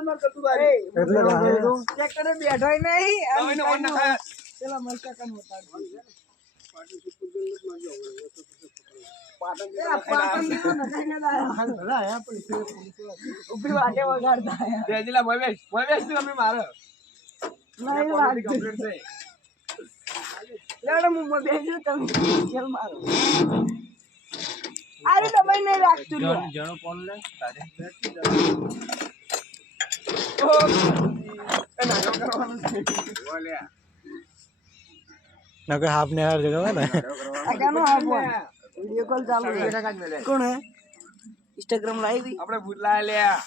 માર કરતું બારી એટલે ચેક કરે બેઠોય નહીં અને પેલા મરચા કન હોતા ઉપરી વાટે વગાડતા તેજીલા મહેશ તું અમે મારો નહીં લાગતું લેડો મું બેજો તમે ચલ મારો આરે દબાઈ નહીં રાખતું લે જણો કોણ લે તારે ઓ એ નાનો કરવાનું છે બોલ્યા નકર હાફ ને હાર જગા ને આ કાનો આપો વિડિયો કોલ ચાલુ છે કોણ હે ઇન્સ્ટાગ્રામ લાઈવ આપણે ભૂતલા લ્યા